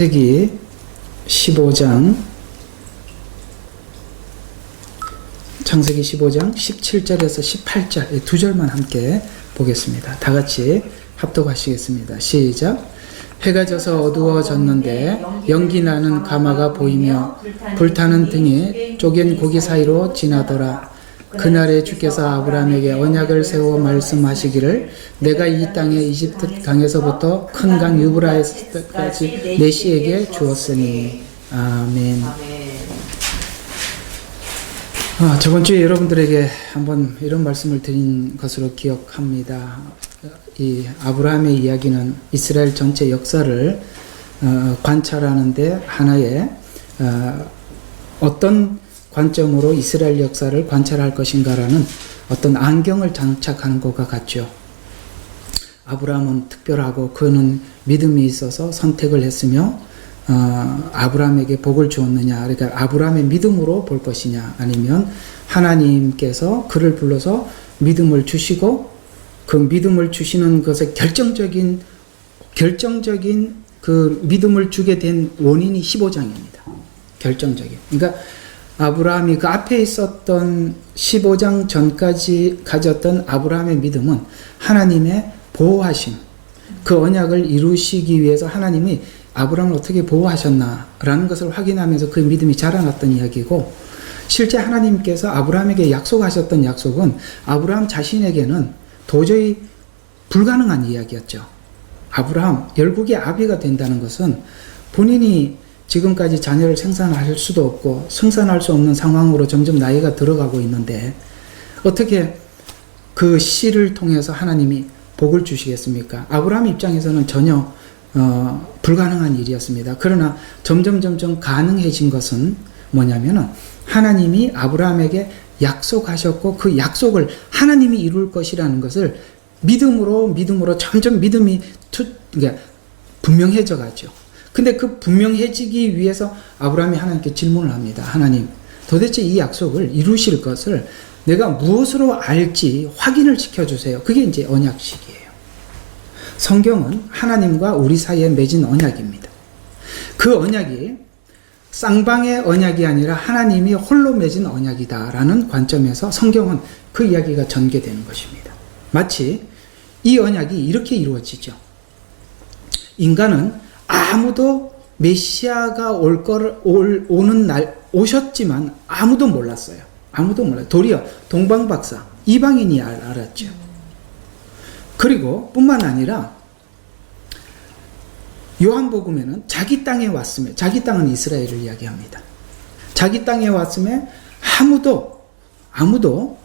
창세기 15장 17절에서 18절 두 절만 함께 보겠습니다. 다 같이 합독하시겠습니다. 시작. 해가 져서 어두워졌는데 연기 나는 가마가 보이며 불타는 등이 쪼갠 고기 사이로 지나더라. 그날에 주께서 아브라함에게 언약을 세워 말씀하시기를 내가 이 땅에 이집트 강에서부터 큰 강 유브라이스까지 내 씨에게 주었으니. 아멘. 저번 주에 여러분들에게 한번 이런 말씀을 드린 것으로 기억합니다. 이 아브라함의 이야기는 이스라엘 전체 역사를 관찰하는데 하나의 어떤 관점으로 이스라엘 역사를 관찰할 것인가라는 어떤 안경을 장착하는 것과 같죠. 아브라함은 특별하고 그는 믿음이 있어서 선택을 했으며 아브라함에게 복을 주었느냐, 그러니까 아브라함의 믿음으로 볼 것이냐, 아니면 하나님께서 그를 불러서 믿음을 주시고 그 믿음을 주시는 것에 결정적인 그 믿음을 주게 된 원인이 15장입니다. 결정적인. 그러니까 아브라함이 그 앞에 있었던 15장 전까지 가졌던 아브라함의 믿음은 하나님의 보호하심, 그 언약을 이루시기 위해서 하나님이 아브라함을 어떻게 보호하셨나라는 것을 확인하면서 그 믿음이 자라났던 이야기고, 실제 하나님께서 아브라함에게 약속하셨던 약속은 아브라함 자신에게는 도저히 불가능한 이야기였죠. 아브라함, 열국의 아비가 된다는 것은 본인이 지금까지 자녀를 생산할 수도 없고 생산할 수 없는 상황으로 점점 나이가 들어가고 있는데 어떻게 그 씨를 통해서 하나님이 복을 주시겠습니까? 아브라함 입장에서는 전혀 불가능한 일이었습니다. 그러나 점점 가능해진 것은 뭐냐면은 하나님이 아브라함에게 약속하셨고 그 약속을 하나님이 이룰 것이라는 것을 믿음으로 점점 믿음이 분명해져 가죠. 근데 그 분명해지기 위해서 아브라함이 하나님께 질문을 합니다. 하나님, 도대체 이 약속을 이루실 것을 내가 무엇으로 알지 확인을 시켜주세요. 그게 이제 언약식이에요. 성경은 하나님과 우리 사이에 맺은 언약입니다. 그 언약이 쌍방의 언약이 아니라 하나님이 홀로 맺은 언약이다라는 관점에서 성경은 그 이야기가 전개되는 것입니다. 마치 이 언약이 이렇게 이루어지죠. 인간은 아무도 메시아가 오는 날 오셨지만 아무도 몰랐어요. 아무도 몰라요. 도리어 동방박사 이방인이 알았죠. 그리고 뿐만 아니라 요한복음에는 자기 땅에 왔음에, 자기 땅은 이스라엘을 이야기합니다. 자기 땅에 왔음에 아무도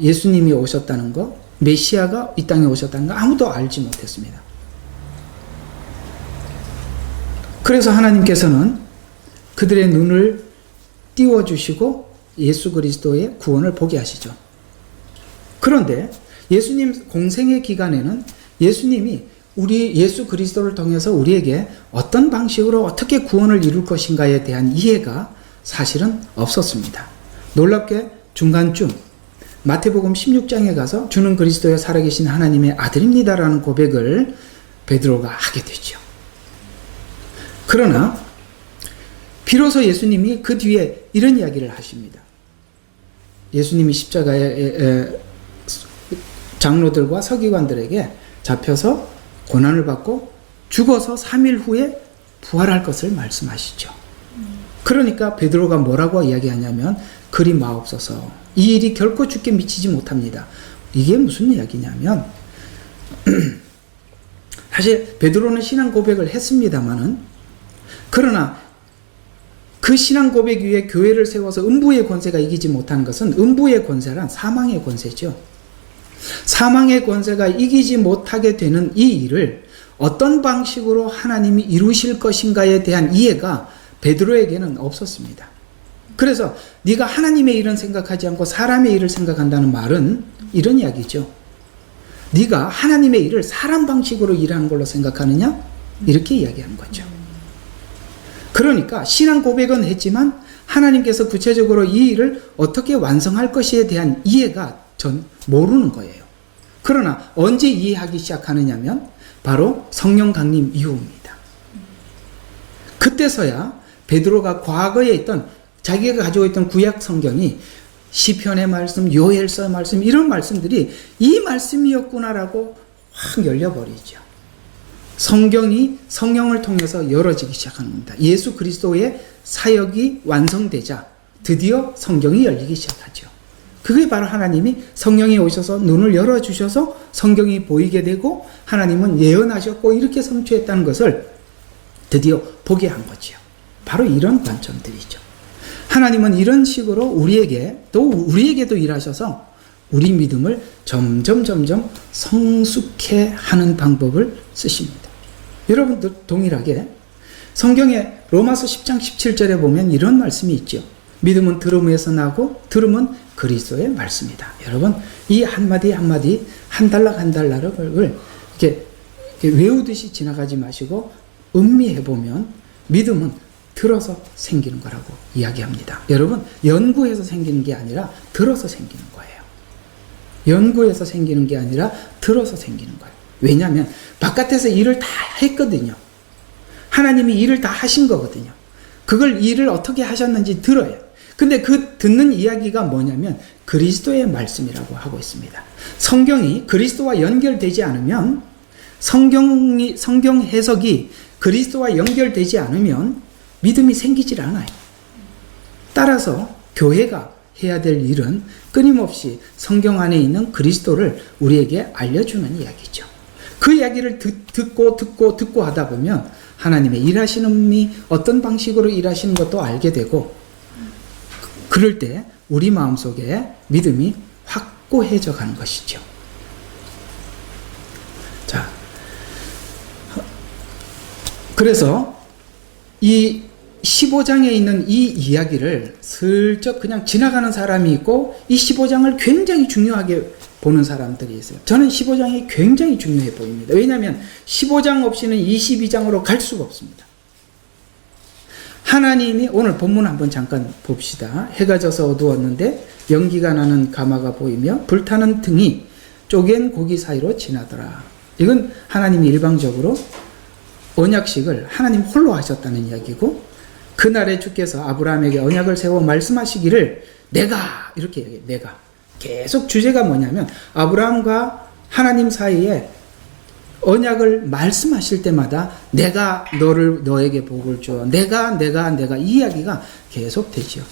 예수님이 오셨다는 거, 메시아가 이 땅에 오셨다는 거 아무도 알지 못했습니다. 그래서 하나님께서는 그들의 눈을 띄워주시고 예수 그리스도의 구원을 보게 하시죠. 그런데 예수님 공생의 기간에는 예수님이 우리 예수 그리스도를 통해서 우리에게 어떤 방식으로 어떻게 구원을 이룰 것인가에 대한 이해가 사실은 없었습니다. 놀랍게 중간쯤 마태복음 16장에 가서 주는 그리스도여 살아계신 하나님의 아들입니다라는 고백을 베드로가 하게 되죠. 그러나 비로소 예수님이 그 뒤에 이런 이야기를 하십니다. 예수님이 십자가에 장로들과 서기관들에게 잡혀서 고난을 받고 죽어서 3일 후에 부활할 것을 말씀하시죠. 그러니까 베드로가 뭐라고 이야기하냐면 그리 마옵소서, 이 일이 결코 주께 미치지 못합니다. 이게 무슨 이야기냐면 사실 베드로는 신앙 고백을 했습니다마는, 그러나 그 신앙 고백 위에 교회를 세워서 음부의 권세가 이기지 못하는 것은, 음부의 권세란 사망의 권세죠. 사망의 권세가 이기지 못하게 되는 이 일을 어떤 방식으로 하나님이 이루실 것인가에 대한 이해가 베드로에게는 없었습니다. 그래서 네가 하나님의 일은 생각하지 않고 사람의 일을 생각한다는 말은 이런 이야기죠. 네가 하나님의 일을 사람 방식으로 일하는 걸로 생각하느냐? 이렇게 이야기하는 거죠. 그러니까 신앙 고백은 했지만 하나님께서 구체적으로 이 일을 어떻게 완성할 것에 대한 이해가 전 모르는 거예요. 그러나 언제 이해하기 시작하느냐면 바로 성령 강림 이후입니다. 그때서야 베드로가 과거에 있던 자기가 가지고 있던 구약 성경이 시편의 말씀, 요엘서 말씀 이런 말씀들이 이 말씀이었구나라고 확 열려버리죠. 성경이 성령을 통해서 열어지기 시작하는 겁니다. 예수 그리스도의 사역이 완성되자 드디어 성경이 열리기 시작하죠. 그게 바로 하나님이 성령이 오셔서 눈을 열어주셔서 성경이 보이게 되고 하나님은 예언하셨고 이렇게 성취했다는 것을 드디어 보게 한 거지요. 바로 이런 관점들이죠. 하나님은 이런 식으로 우리에게도 일하셔서 우리 믿음을 점점 성숙해 하는 방법을 쓰십니다. 여러분들 동일하게 성경에 로마서 10장 17절에 보면 이런 말씀이 있죠. 믿음은 들음에서 나고 들음은 그리스도의 말씀이다. 여러분 이 한마디 한마디 한 달락을 이렇게 외우듯이 지나가지 마시고 음미해 보면 믿음은 들어서 생기는 거라고 이야기합니다. 여러분 연구해서 생기는 게 아니라 들어서 생기는 거예요. 연구해서 생기는 게 아니라 들어서 생기는 거예요. 왜냐하면 바깥에서 일을 다 했거든요. 하나님이 일을 다 하신 거거든요. 그걸 일을 어떻게 하셨는지 들어요. 근데 그 듣는 이야기가 뭐냐면 그리스도의 말씀이라고 하고 있습니다. 성경이 그리스도와 연결되지 않으면 성경 해석이 그리스도와 연결되지 않으면 믿음이 생기질 않아요. 따라서 교회가 해야 될 일은 끊임없이 성경 안에 있는 그리스도를 우리에게 알려주는 이야기죠. 그 이야기를 듣고 하다 보면 하나님의 일하시는 미 어떤 방식으로 일하시는 것도 알게 되고 그럴 때 우리 마음속에 믿음이 확고해져 가는 것이죠. 자, 그래서 이 15장에 있는 이 이야기를 슬쩍 그냥 지나가는 사람이 있고 이 15장을 굉장히 중요하게 보는 사람들이 있어요. 저는 15장이 굉장히 중요해 보입니다. 왜냐하면 15장 없이는 22장으로 갈 수가 없습니다. 하나님이 오늘 본문 한번 잠깐 봅시다. 해가 져서 어두웠는데 연기가 나는 가마가 보이며 불타는 등이 쪼갠 고기 사이로 지나더라. 이건 하나님이 일방적으로 언약식을 하나님 홀로 하셨다는 이야기고 그날에 주께서 아브라함에게 언약을 세워 말씀하시기를 내가 이렇게 얘기해요. 내가 계속 주제가 뭐냐면 아브라함과 하나님 사이에 언약을 말씀하실 때마다 내가 너에게 복을 줘. 내가 이 이야기가 계속 되지요.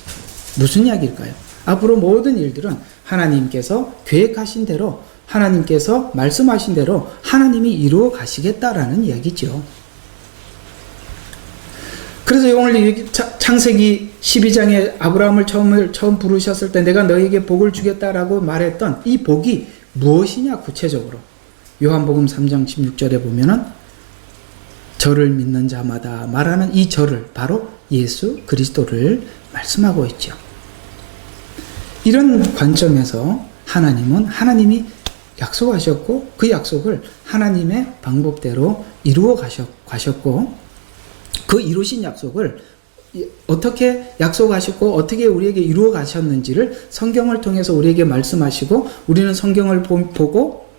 무슨 이야기일까요? 앞으로 모든 일들은 하나님께서 계획하신 대로 하나님께서 말씀하신 대로 하나님이 이루어 가시겠다라는 이야기죠. 그래서 오늘 창세기 12장에 아브라함을 처음 부르셨을 때 내가 너에게 복을 주겠다라고 말했던 이 복이 무엇이냐 구체적으로 요한복음 3장 16절에 보면은 저를 믿는 자마다 말하는 이 저를 바로 예수 그리스도를 말씀하고 있죠. 이런 관점에서 하나님은 하나님이 약속하셨고 그 약속을 하나님의 방법대로 이루어 가셨고 그 이루신 약속을 어떻게 약속하셨고 어떻게 우리에게 이루어 가셨는지를 성경을 통해서 우리에게 말씀하시고 우리는 성경을 보고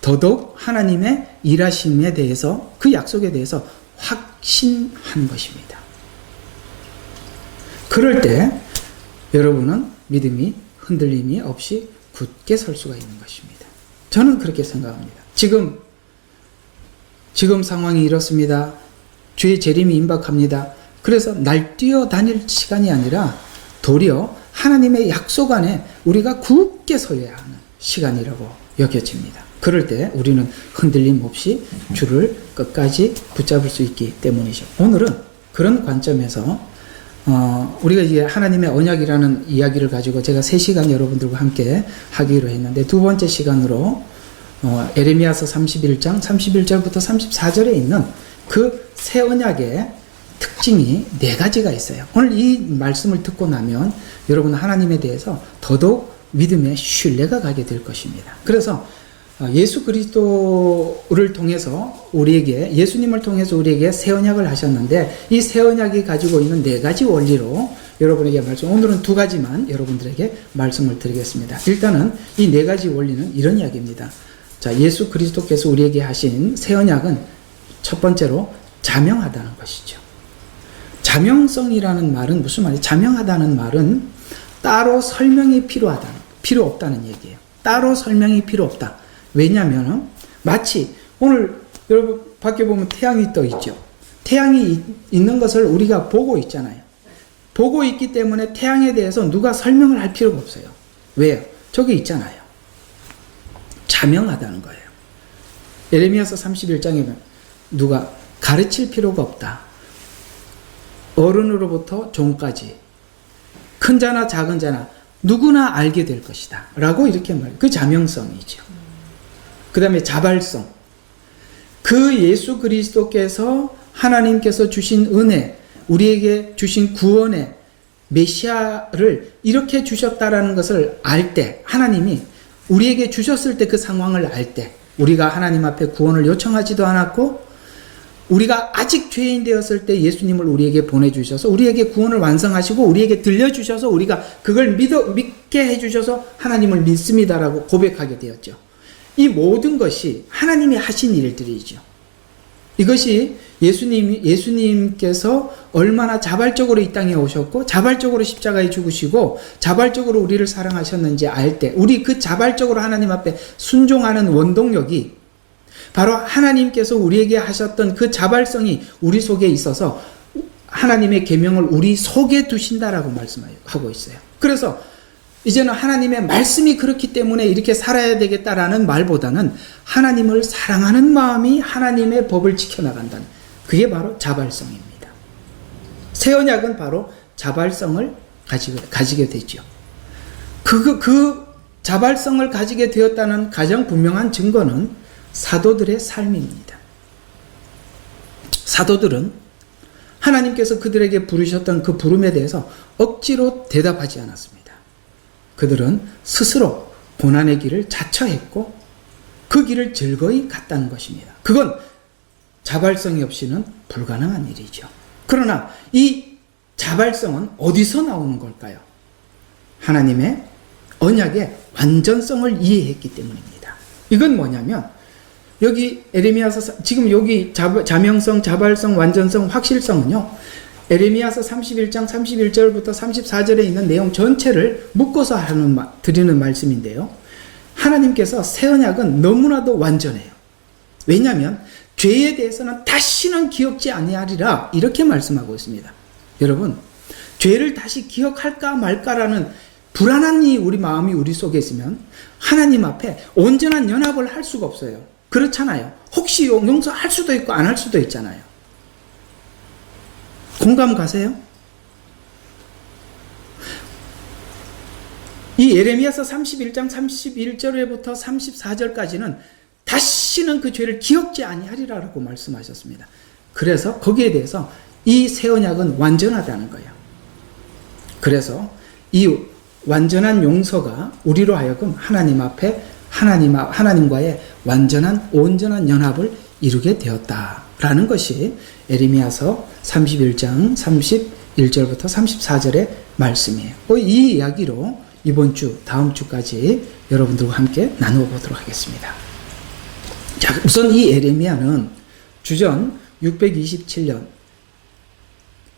더더욱 하나님의 일하심에 대해서 그 약속에 대해서 확신한 것입니다. 그럴 때 여러분은 믿음이 흔들림이 없이 굳게 설 수가 있는 것입니다. 저는 그렇게 생각합니다. 지금 상황이 이렇습니다. 주의 재림이 임박합니다. 그래서 날뛰어 다닐 시간이 아니라 도리어 하나님의 약속 안에 우리가 굳게 서야 하는 시간이라고 여겨집니다. 그럴 때 우리는 흔들림 없이 주를 끝까지 붙잡을 수 있기 때문이죠. 오늘은 그런 관점에서 우리가 이제 하나님의 언약이라는 이야기를 가지고 제가 3시간 여러분들과 함께 하기로 했는데 두 번째 시간으로 에레미야서 31장 31절부터 34절에 있는 그 새 언약의 특징이 4가지가 있어요. 오늘 이 말씀을 듣고 나면 여러분은 하나님에 대해서 더더욱 믿음의 신뢰가 가게 될 것입니다. 그래서 예수 그리스도를 통해서 예수님을 통해서 우리에게 새 언약을 하셨는데 이 새 언약이 가지고 있는 4가지 원리로 여러분에게 오늘은 2가지만 여러분들에게 말씀을 드리겠습니다. 일단은 이 4가지 원리는 이런 이야기입니다. 자, 예수 그리스도께서 우리에게 하신 새 언약은 첫 번째로 자명하다는 것이죠. 자명성이라는 말은 무슨 말이에요? 자명하다는 말은 따로 설명이 필요 없다는 얘기예요. 따로 설명이 필요 없다. 왜냐하면 마치 오늘 여러분 밖에 보면 태양이 떠 있죠. 태양이 있는 것을 우리가 보고 있잖아요. 보고 있기 때문에 태양에 대해서 누가 설명을 할 필요가 없어요. 왜요? 저기 있잖아요. 자명하다는 거예요. 예레미야서 31장에 보면 누가 가르칠 필요가 없다. 어른으로부터 종까지 큰 자나 작은 자나 누구나 알게 될 것이다 라고 이렇게 말해요. 그 자명성이죠. 그 다음에 자발성, 그 예수 그리스도께서 하나님께서 주신 은혜, 우리에게 주신 구원의 메시아를 이렇게 주셨다라는 것을 알 때, 하나님이 우리에게 주셨을 때 그 상황을 알 때, 우리가 하나님 앞에 구원을 요청하지도 않았고 우리가 아직 죄인 되었을 때 예수님을 우리에게 보내주셔서 우리에게 구원을 완성하시고 우리에게 들려주셔서 우리가 그걸 믿게 해주셔서 하나님을 믿습니다라고 고백하게 되었죠. 이 모든 것이 하나님이 하신 일들이죠. 이것이 예수님께서 얼마나 자발적으로 이 땅에 오셨고 자발적으로 십자가에 죽으시고 자발적으로 우리를 사랑하셨는지 알 때 우리 그 자발적으로 하나님 앞에 순종하는 원동력이 바로 하나님께서 우리에게 하셨던 그 자발성이 우리 속에 있어서 하나님의 계명을 우리 속에 두신다라고 말씀하고 있어요. 그래서 이제는 하나님의 말씀이 그렇기 때문에 이렇게 살아야 되겠다라는 말보다는 하나님을 사랑하는 마음이 하나님의 법을 지켜나간다는, 그게 바로 자발성입니다. 새 언약은 바로 자발성을 가지게 되죠. 그 자발성을 가지게 되었다는 가장 분명한 증거는 사도들의 삶입니다. 사도들은 하나님께서 그들에게 부르셨던 그 부름에 대해서 억지로 대답하지 않았습니다. 그들은 스스로 고난의 길을 자처했고 그 길을 즐거이 갔다는 것입니다. 그건 자발성이 없이는 불가능한 일이죠. 그러나 이 자발성은 어디서 나오는 걸까요? 하나님의 언약의 완전성을 이해했기 때문입니다. 이건 뭐냐면 여기 에레미야서 지금 여기 자명성, 자발성, 완전성, 확실성은요. 에레미야서 31장 31절부터 34절에 있는 내용 전체를 묶어서 드리는 말씀인데요. 하나님께서 새 언약은 너무나도 완전해요. 왜냐하면 죄에 대해서는 다시는 기억지 아니하리라 이렇게 말씀하고 있습니다. 여러분, 죄를 다시 기억할까 말까라는 불안한 우리 마음이 우리 속에 있으면 하나님 앞에 온전한 연합을 할 수가 없어요. 그렇잖아요. 혹시 용서할 수도 있고 안 할 수도 있잖아요. 공감 가세요? 이 예레미야서 31장 31절부터 34절까지는 다시는 그 죄를 기억지 아니하리라고 말씀하셨습니다. 그래서 거기에 대해서 이 새 언약은 완전하다는 거예요. 그래서 이 완전한 용서가 우리로 하여금 하나님 앞에 하나님과의 완전한 온전한 연합을 이루게 되었다라는 것이 에레미야서 31장 31절부터 34절의 말씀이에요. 이 이야기로 이번 주 다음 주까지 여러분들과 함께 나누어 보도록 하겠습니다. 자, 우선 이 에레미야는 주전 627년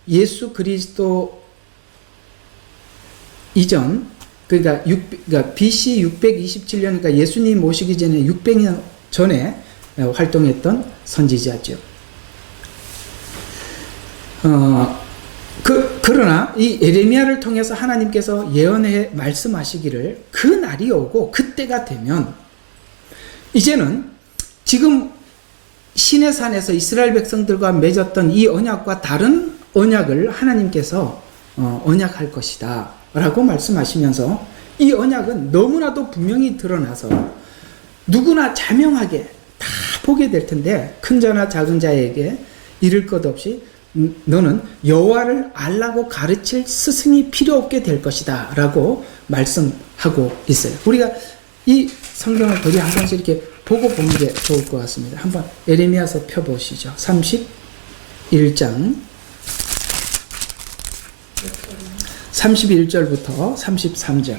예수 그리스도 이전, 그러니까 BC 627년, 그러니까 예수님 오시기 전에 600년 전에 활동했던 선지자죠. 그러나 이 에레미야를 통해서 하나님께서 예언해 말씀하시기를 그 날이 오고 그때가 되면 이제는 지금 시내산에서 이스라엘 백성들과 맺었던 이 언약과 다른 언약을 하나님께서 언약할 것이다 라고 말씀하시면서 이 언약은 너무나도 분명히 드러나서 누구나 자명하게 다 보게 될 텐데 큰 자나 작은 자에게 이를 것 없이 너는 여호와를 알라고 가르칠 스승이 필요 없게 될 것이다 라고 말씀하고 있어요. 우리가 이 성경을 거기 한 번씩 이렇게 보고 보는 게 좋을 것 같습니다. 한번 에레미야서 펴보시죠. 31장 31절부터 33절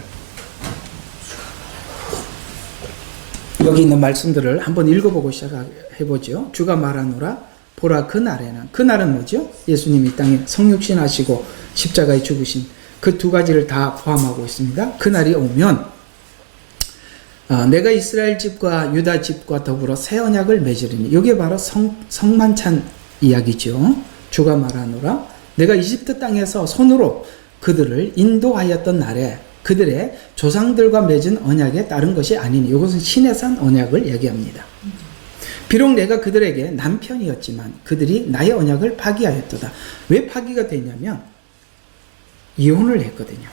여기 있는 말씀들을 한번 읽어보고 시작해보죠. 주가 말하노라 보라 그날에는, 그날은 뭐죠? 예수님이 이 땅에 성육신 하시고 십자가에 죽으신 그 두 가지를 다 포함하고 있습니다. 그날이 오면 내가 이스라엘 집과 유다 집과 더불어 새 언약을 맺으리니, 이게 바로 성만찬 이야기죠. 주가 말하노라 내가 이집트 땅에서 손으로 그들을 인도하였던 날에 그들의 조상들과 맺은 언약에 따른 것이 아니니, 이것은 시내산 언약을 얘기합니다. 비록 내가 그들에게 남편이었지만 그들이 나의 언약을 파기하였도다. 왜 파기가 됐냐면 이혼을 했거든요.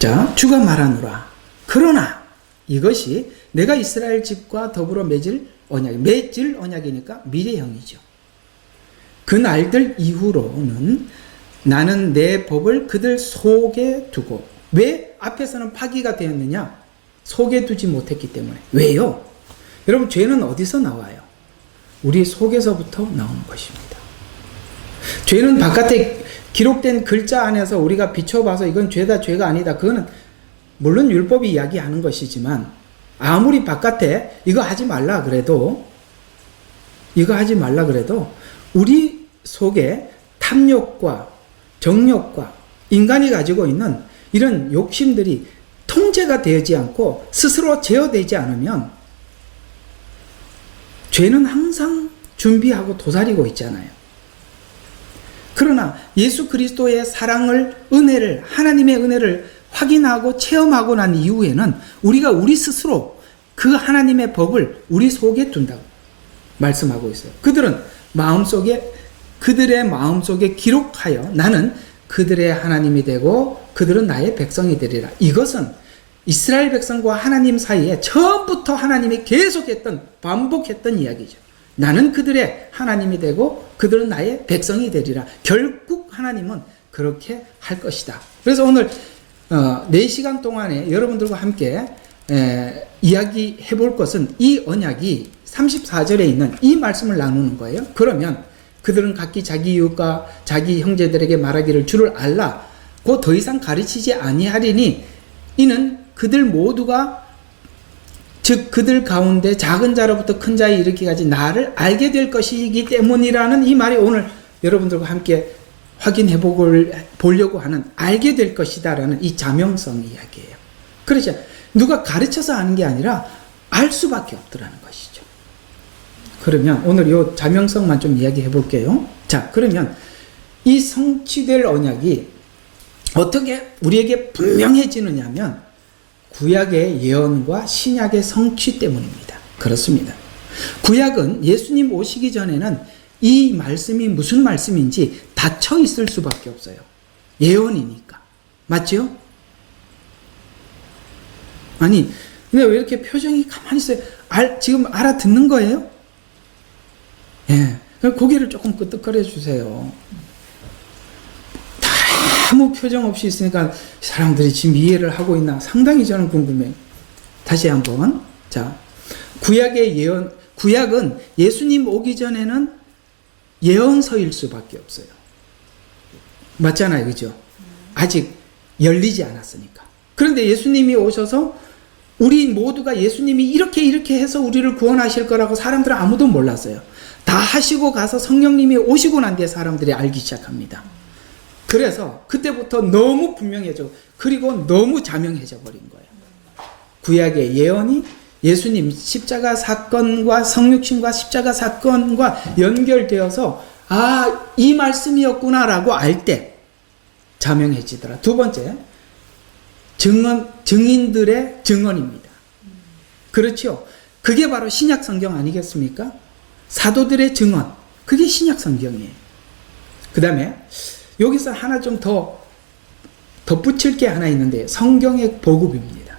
자, 주가 말하노라 그러나 이것이 내가 이스라엘 집과 더불어 맺을 언약이니까 미래형이죠. 그 날들 이후로는 나는 내 법을 그들 속에 두고, 왜 앞에서는 파기가 되었느냐? 속에 두지 못했기 때문에. 왜요? 여러분, 죄는 어디서 나와요? 우리 속에서부터 나오는 것입니다. 죄는 바깥에 기록된 글자 안에서 우리가 비춰봐서 이건 죄다 죄가 아니다, 그거는 물론 율법이 이야기하는 것이지만 아무리 바깥에 이거 하지 말라 그래도 우리 속에 탐욕과 정욕과 인간이 가지고 있는 이런 욕심들이 통제가 되지 않고 스스로 제어되지 않으면 죄는 항상 준비하고 도사리고 있잖아요. 그러나 예수 그리스도의 사랑을, 은혜를, 하나님의 은혜를 확인하고 체험하고 난 이후에는 우리가 우리 스스로 그 하나님의 법을 우리 속에 둔다고 말씀하고 있어요. 그들의 마음속에 기록하여 나는 그들의 하나님이 되고 그들은 나의 백성이 되리라. 이것은 이스라엘 백성과 하나님 사이에 처음부터 하나님이 계속했던, 반복했던 이야기죠. 나는 그들의 하나님이 되고 그들은 나의 백성이 되리라. 결국 하나님은 그렇게 할 것이다. 그래서 오늘 4시간 동안에 여러분들과 함께 이야기해 볼 것은 이 언약이 34절에 있는 이 말씀을 나누는 거예요. 그러면 그들은 각기 자기 이웃과 자기 형제들에게 말하기를 주를 알라 고 더 이상 가르치지 아니하리니, 이는 그들 모두가, 즉 그들 가운데 작은 자로부터 큰 자에 이르기까지 나를 알게 될 것이기 때문이라는 이 말이 오늘 여러분들과 함께 확인해 보려고 하는 알게 될 것이다 라는 이 자명성 이야기예요. 그렇죠. 누가 가르쳐서 아는 게 아니라 알 수밖에 없더라는 것이죠. 그러면 오늘 이 자명성만 좀 이야기해 볼게요. 자, 그러면 이 성취될 언약이 어떻게 우리에게 분명해지느냐 하면 구약의 예언과 신약의 성취 때문입니다. 그렇습니다. 구약은 예수님 오시기 전에는 이 말씀이 무슨 말씀인지 닫혀 있을 수밖에 없어요. 예언이니까. 맞죠? 아니, 근데 왜 이렇게 표정이 가만히 있어요? 지금 알아듣는 거예요? 예. 고개를 조금 끄덕거려 주세요. 아무 표정 없이 있으니까 사람들이 지금 이해를 하고 있나 상당히 저는 궁금해요. 다시 한번. 자, 구약은 예수님 오기 전에는 예언서일 수밖에 없어요. 맞잖아요. 그죠? 아직 열리지 않았으니까. 그런데 예수님이 오셔서 우리 모두가 예수님이 이렇게 해서 우리를 구원하실 거라고 사람들은 아무도 몰랐어요. 다 하시고 가서 성령님이 오시고 난 뒤에 사람들이 알기 시작합니다. 그래서 그때부터 너무 분명해져, 그리고 너무 자명해져 버린 거예요. 구약의 예언이 예수님 십자가 사건과 성육신과 십자가 사건과 연결되어서 이 말씀이었구나라고 알 때 자명해지더라. 두 번째, 증인들의 증언입니다. 그렇죠? 그게 바로 신약 성경 아니겠습니까? 사도들의 증언, 그게 신약 성경이에요. 그 다음에 여기서 하나 좀 더 덧붙일 게 하나 있는데, 성경의 보급입니다.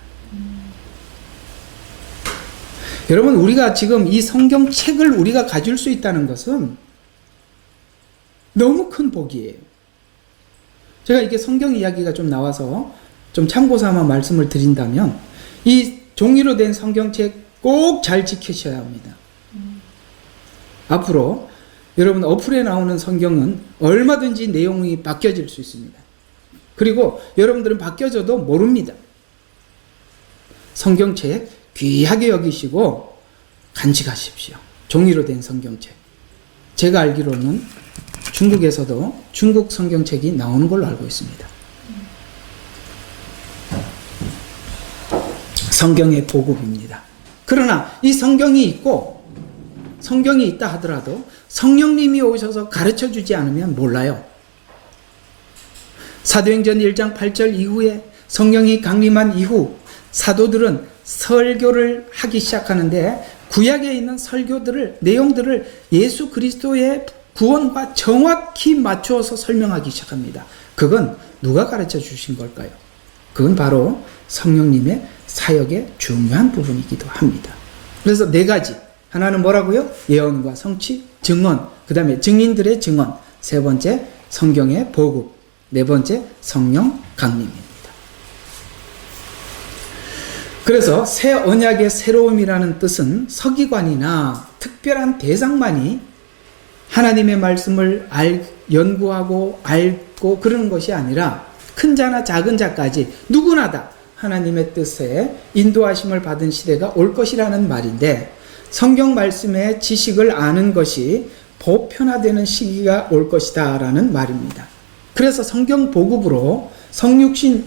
여러분, 우리가 지금 이 성경책을 우리가 가질 수 있다는 것은 너무 큰 복이에요. 제가 이게 성경 이야기가 좀 나와서 좀 참고삼아 말씀을 드린다면, 이 종이로 된 성경책 꼭 잘 지키셔야 합니다. 앞으로 여러분 어플에 나오는 성경은 얼마든지 내용이 바뀌어질 수 있습니다. 그리고 여러분들은 바뀌어져도 모릅니다. 성경책 귀하게 여기시고 간직하십시오. 종이로 된 성경책. 제가 알기로는 중국에서도 중국 성경책이 나오는 걸로 알고 있습니다. 성경의 보급입니다. 그러나 이 성경이 있고 성경이 있다 하더라도 성령님이 오셔서 가르쳐 주지 않으면 몰라요. 사도행전 1장 8절 이후에 성령이 강림한 이후 사도들은 설교를 하기 시작하는데 구약에 있는 설교들을 내용들을 예수 그리스도의 구원과 정확히 맞추어서 설명하기 시작합니다. 그건 누가 가르쳐 주신 걸까요? 그건 바로 성령님의 사역의 중요한 부분이기도 합니다. 그래서 네 가지. 하나는 뭐라고요? 예언과 성취, 증언, 그 다음에 증인들의 증언, 세 번째 성경의 보급, 네 번째 성령 강림입니다. 그래서 새 언약의 새로움이라는 뜻은 서기관이나 특별한 대상만이 하나님의 말씀을 연구하고 알고 그러는 것이 아니라 큰 자나 작은 자까지 누구나 다 하나님의 뜻에 인도하심을 받은 시대가 올 것이라는 말인데, 성경 말씀의 지식을 아는 것이 보편화되는 시기가 올 것이다 라는 말입니다. 그래서 성경 보급으로 성육신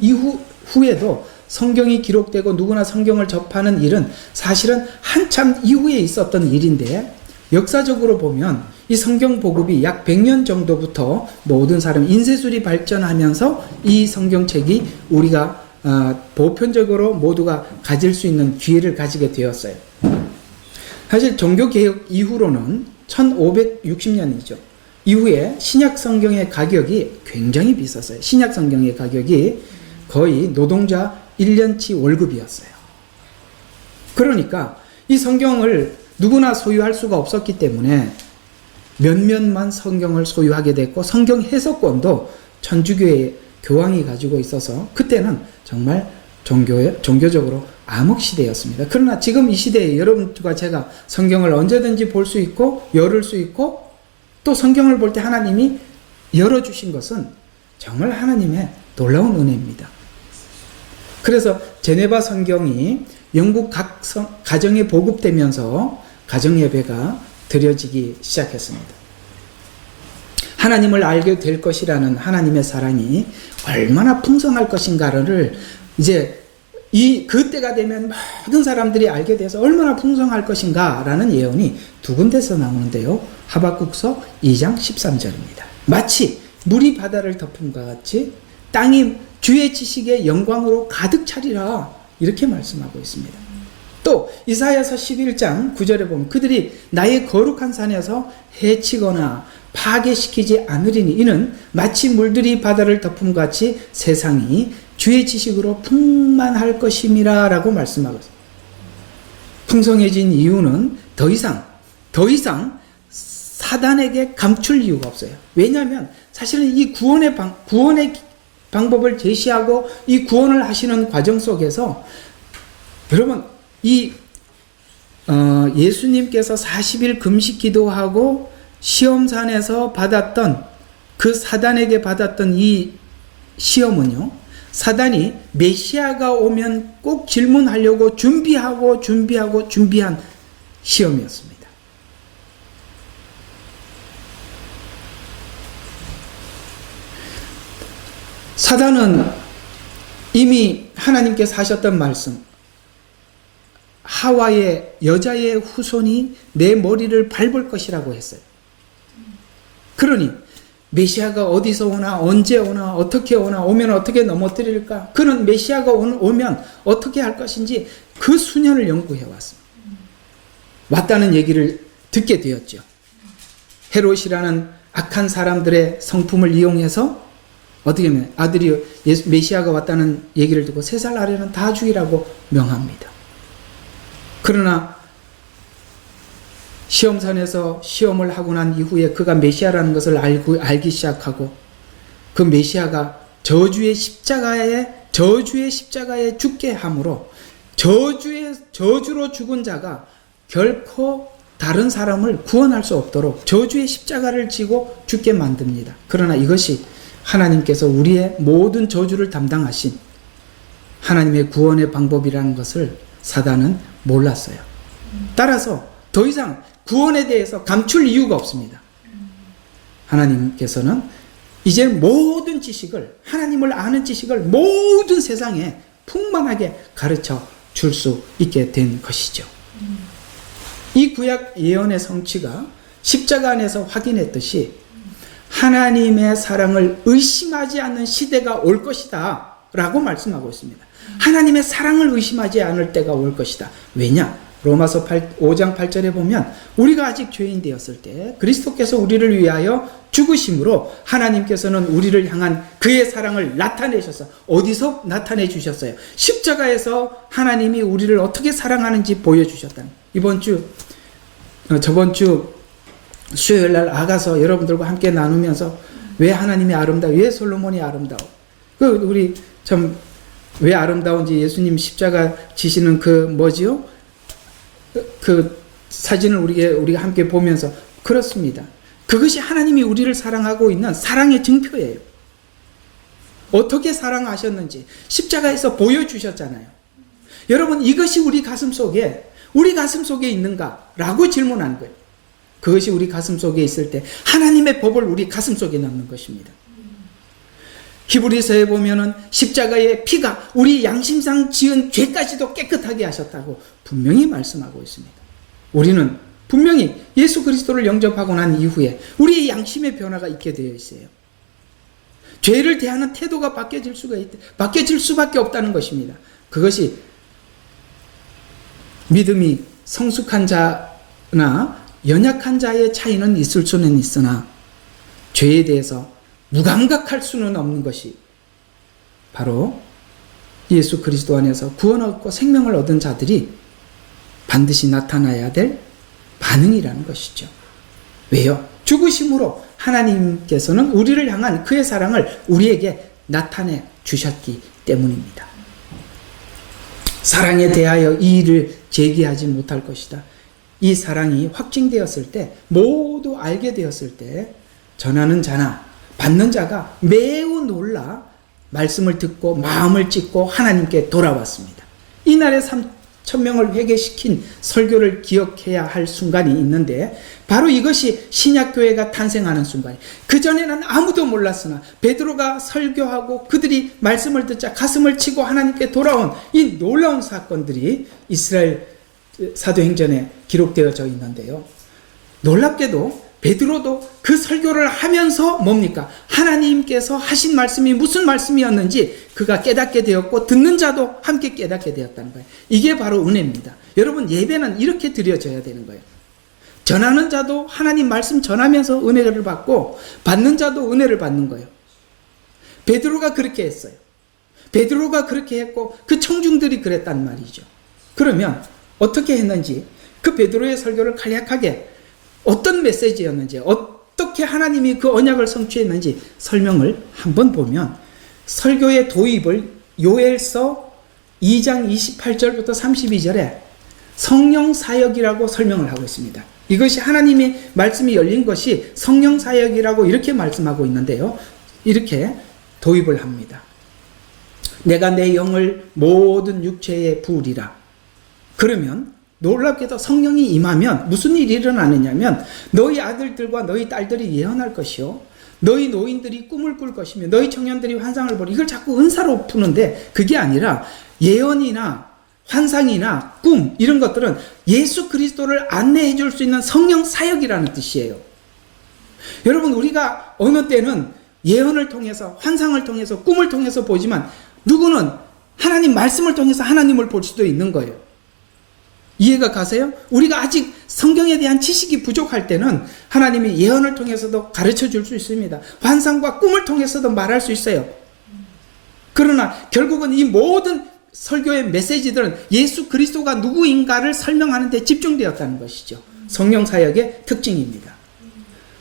후에도 성경이 기록되고 누구나 성경을 접하는 일은 사실은 한참 이후에 있었던 일인데, 역사적으로 보면 이 성경 보급이 약 100년 정도부터 모든 사람 인쇄술이 발전하면서 이 성경책이 우리가 보편적으로 모두가 가질 수 있는 기회를 가지게 되었어요. 사실 종교개혁 이후로는 1560년이죠. 이후에 신약 성경의 가격이 굉장히 비쌌어요. 신약 성경의 가격이 거의 노동자 1년치 월급이었어요. 그러니까 이 성경을 누구나 소유할 수가 없었기 때문에 몇몇만 성경을 소유하게 됐고, 성경 해석권도 천주교의 교황이 가지고 있어서 그때는 정말 종교적으로 암흑시대였습니다. 그러나 지금 이 시대에 여러분과 제가 성경을 언제든지 볼 수 있고 열을 수 있고, 또 성경을 볼 때 하나님이 열어주신 것은 정말 하나님의 놀라운 은혜입니다. 그래서 제네바 성경이 영국 각 가정에 보급되면서 가정예배가 드려지기 시작했습니다. 하나님을 알게 될 것이라는 하나님의 사랑이 얼마나 풍성할 것인가를 이제 그때가 되면 모든 사람들이 알게 돼서 얼마나 풍성할 것인가라는 예언이 두 군데서 나오는데요. 하박국서 2장 13절입니다. 마치 물이 바다를 덮음과 같이 땅이 주의 지식의 영광으로 가득 차리라, 이렇게 말씀하고 있습니다. 또 이사야서 11장 9절에 보면 그들이 나의 거룩한 산에서 해치거나 파괴시키지 않으리니 이는 마치 물들이 바다를 덮음같이 세상이 주의 지식으로 풍만할 것임이라 라고 말씀하고 있습니다. 풍성해진 이유는 더 이상 사단에게 감출 이유가 없어요. 왜냐하면 사실은 이 구원의 방법을 제시하고 이 구원을 하시는 과정 속에서 여러분 예수님께서 40일 금식 기도하고 시험산에서 받았던 그 사단에게 받았던 이 시험은요, 사단이 메시아가 오면 꼭 질문하려고 준비한 시험이었습니다. 사단은 이미 하나님께서 하셨던 말씀, 하와의 여자의 후손이 내 머리를 밟을 것이라고 했어요. 그러니 메시아가 어디서 오나 언제 오나 어떻게 오나 오면 어떻게 넘어뜨릴까, 그는 메시아가 오면 어떻게 할 것인지 그 수년을 연구해 왔습니다. 왔다는 얘기를 듣게 되었죠. 헤롯이라는 악한 사람들의 성품을 이용해서 어떻게 하면 아들이 메시아가 왔다는 얘기를 듣고 3살 아래는 다 죽이라고 명합니다. 그러나 시험산에서 시험을 하고 난 이후에 그가 메시아라는 것을 알기 시작하고, 그 메시아가 저주의 십자가에 죽게 함으로 저주로 죽은 자가 결코 다른 사람을 구원할 수 없도록 저주의 십자가를 지고 죽게 만듭니다. 그러나 이것이 하나님께서 우리의 모든 저주를 담당하신 하나님의 구원의 방법이라는 것을 사단은 몰랐어요. 따라서 더 이상 구원에 대해서 감출 이유가 없습니다. 하나님께서는 이제 모든 지식을, 하나님을 아는 지식을 모든 세상에 풍만하게 가르쳐 줄 수 있게 된 것이죠. 이 구약 예언의 성취가 십자가 안에서 확인했듯이 하나님의 사랑을 의심하지 않는 시대가 올 것이다 라고 말씀하고 있습니다. 하나님의 사랑을 의심하지 않을 때가 올 것이다. 왜냐? 로마서 5장 8절에 보면 우리가 아직 죄인 되었을 때 그리스도께서 우리를 위하여 죽으심으로 하나님께서는 우리를 향한 그의 사랑을 나타내셔서, 어디서 나타내 주셨어요? 십자가에서 하나님이 우리를 어떻게 사랑하는지 보여주셨다는. 저번 주 수요일 날 아가서 여러분들과 함께 나누면서 왜 하나님이 아름다워, 왜 솔로몬이 아름다워, 우리 참 왜 아름다운지 예수님 십자가 지시는 뭐지요? 그 사진을 우리가 함께 보면서 그렇습니다. 그것이 하나님이 우리를 사랑하고 있는 사랑의 증표예요. 어떻게 사랑하셨는지 십자가에서 보여주셨잖아요. 여러분, 이것이 우리 가슴 속에 있는가? 라고 질문하는 거예요. 그것이 우리 가슴 속에 있을 때 하나님의 법을 우리 가슴 속에 넣는 것입니다. 히브리서에 보면은 십자가의 피가 우리 양심상 지은 죄까지도 깨끗하게 하셨다고 분명히 말씀하고 있습니다. 우리는 분명히 예수 그리스도를 영접하고 난 이후에 우리의 양심의 변화가 있게 되어 있어요. 죄를 대하는 태도가 바뀌어질 수밖에 없다는 것입니다. 그것이 믿음이 성숙한 자나 연약한 자의 차이는 있을 수는 있으나 죄에 대해서 무감각할 수는 없는 것이 바로 예수 그리스도 안에서 구원 얻고 생명을 얻은 자들이 반드시 나타나야 될 반응이라는 것이죠. 왜요? 죽으심으로 하나님께서는 우리를 향한 그의 사랑을 우리에게 나타내 주셨기 때문입니다. 사랑에 대하여 이의를 제기하지 못할 것이다. 이 사랑이 확증되었을 때, 모두 알게 되었을 때 전하는 자나 받는 자가 매우 놀라 말씀을 듣고 마음을 찢고 하나님께 돌아왔습니다. 이날에 3,000명을 회개시킨 설교를 기억해야 할 순간이 있는데, 바로 이것이 신약교회가 탄생하는 순간이에요. 그전에는 아무도 몰랐으나 베드로가 설교하고 그들이 말씀을 듣자 가슴을 치고 하나님께 돌아온 이 놀라운 사건들이 이스라엘 사도행전에 기록되어져 있는데요. 놀랍게도 베드로도 그 설교를 하면서 뭡니까? 하나님께서 하신 말씀이 무슨 말씀이었는지 그가 깨닫게 되었고, 듣는 자도 함께 깨닫게 되었다는 거예요. 이게 바로 은혜입니다. 여러분, 예배는 이렇게 드려져야 되는 거예요. 전하는 자도 하나님 말씀 전하면서 은혜를 받고, 받는 자도 은혜를 받는 거예요. 베드로가 그렇게 했어요. 베드로가 그렇게 했고 그 청중들이 그랬단 말이죠. 그러면 어떻게 했는지, 그 베드로의 설교를 간략하게 어떤 메시지였는지, 어떻게 하나님이 그 언약을 성취했는지 설명을 한번 보면, 설교의 도입을 요엘서 2장 28절부터 32절에 성령 사역이라고 설명을 하고 있습니다. 이것이 하나님의 말씀이 열린 것이 성령 사역이라고 이렇게 말씀하고 있는데요. 이렇게 도입을 합니다. 내가 내 영을 모든 육체에 부으리라. 그러면 놀랍게도 성령이 임하면 무슨 일이 일어나느냐면, 너희 아들들과 너희 딸들이 예언할 것이요, 너희 노인들이 꿈을 꿀 것이며 너희 청년들이 환상을 보리. 이걸 자꾸 은사로 푸는데, 그게 아니라 예언이나 환상이나 꿈, 이런 것들은 예수 그리스도를 안내해 줄 수 있는 성령 사역이라는 뜻이에요. 여러분, 우리가 어느 때는 예언을 통해서, 환상을 통해서, 꿈을 통해서 보지만, 누구는 하나님 말씀을 통해서 하나님을 볼 수도 있는 거예요. 이해가 가세요? 우리가 아직 성경에 대한 지식이 부족할 때는 하나님이 예언을 통해서도 가르쳐 줄 수 있습니다. 환상과 꿈을 통해서도 말할 수 있어요. 그러나 결국은 이 모든 설교의 메시지들은 예수 그리스도가 누구인가를 설명하는 데 집중되었다는 것이죠. 성령 사역의 특징입니다.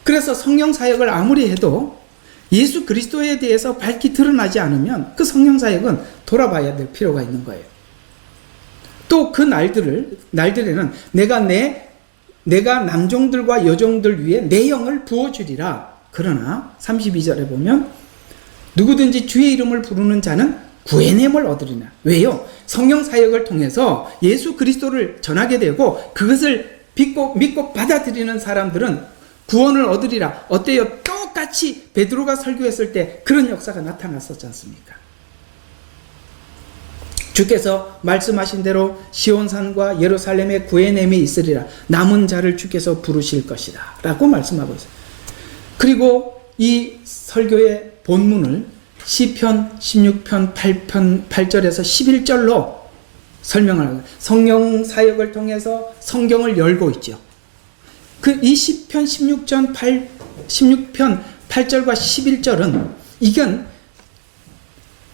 그래서 성령 사역을 아무리 해도 예수 그리스도에 대해서 밝히 드러나지 않으면 그 성령 사역은 돌아봐야 될 필요가 있는 거예요. 또 그 날들에는 내가 남종들과 여종들 위에 내 영을 부어주리라. 그러나 32절에 보면 누구든지 주의 이름을 부르는 자는 구해냄을 얻으리라. 왜요? 성령 사역을 통해서 예수 그리스도를 전하게 되고 그것을 믿고 받아들이는 사람들은 구원을 얻으리라. 어때요? 똑같이 베드로가 설교했을 때 그런 역사가 나타났었지 않습니까? 주께서 말씀하신 대로 시온산과 예루살렘에 구해냄이 있으리라. 남은 자를 주께서 부르실 것이다 라고 말씀하고 있어요. 그리고 이 설교의 본문을 시편 16편 8절에서 11절로 설명을 하고 성령 사역을 통해서 성경을 열고 있죠. 이 시편 16편 8절과 11절은 이건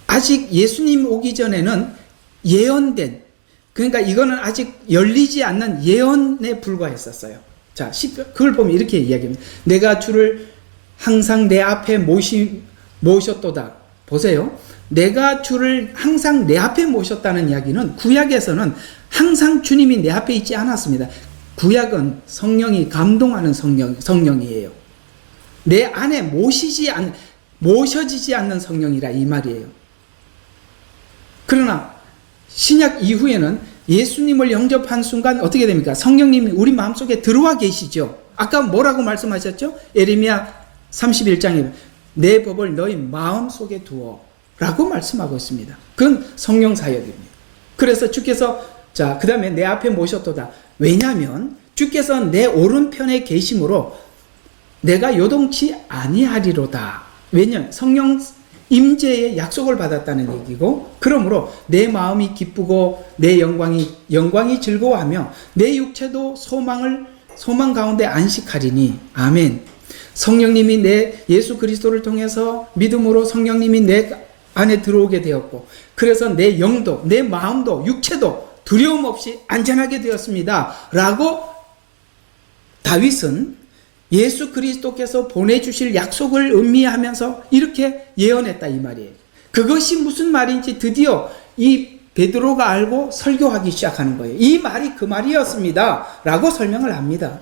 아직 예수님 오기 전에는 예언된, 그러니까 이거는 아직 열리지 않는 예언에 불과했었어요. 자, 그걸 보면 이렇게 이야기합니다. 내가 주를 항상 내 앞에 모셨도다. 보세요. 내가 주를 항상 내 앞에 모셨다는 이야기는 구약에서는 항상 주님이 내 앞에 있지 않았습니다. 구약은 성령이 감동하는 성령이에요. 내 안에 모셔지지 않는 성령이라 이 말이에요. 그러나 신약 이후에는 예수님을 영접한 순간 어떻게 됩니까? 성령님이 우리 마음속에 들어와 계시죠. 아까 뭐라고 말씀하셨죠? 예레미야 31장에 내 법을 너희 마음속에 두어 라고 말씀하고 있습니다. 그건 성령 사역입니다. 그래서 주께서 자, 그 다음에 내 앞에 모셨도다. 왜냐하면 주께서 내 오른편에 계심으로 내가 요동치 아니하리로다. 왜냐하면 성령 임재의 약속을 받았다는 얘기고, 그러므로 내 마음이 기쁘고 내 영광이 즐거워하며 내 육체도 소망 가운데 안식하리니. 아멘. 성령님이 내 예수 그리스도를 통해서 믿음으로 성령님이 내 안에 들어오게 되었고, 그래서 내 영도 내 마음도 육체도 두려움 없이 안전하게 되었습니다 라고 다윗은 예수 그리스도께서 보내주실 약속을 의미하면서 이렇게 예언했다 이 말이에요. 그것이 무슨 말인지 드디어 이 베드로가 알고 설교하기 시작하는 거예요. 이 말이 그 말이었습니다 라고 설명을 합니다.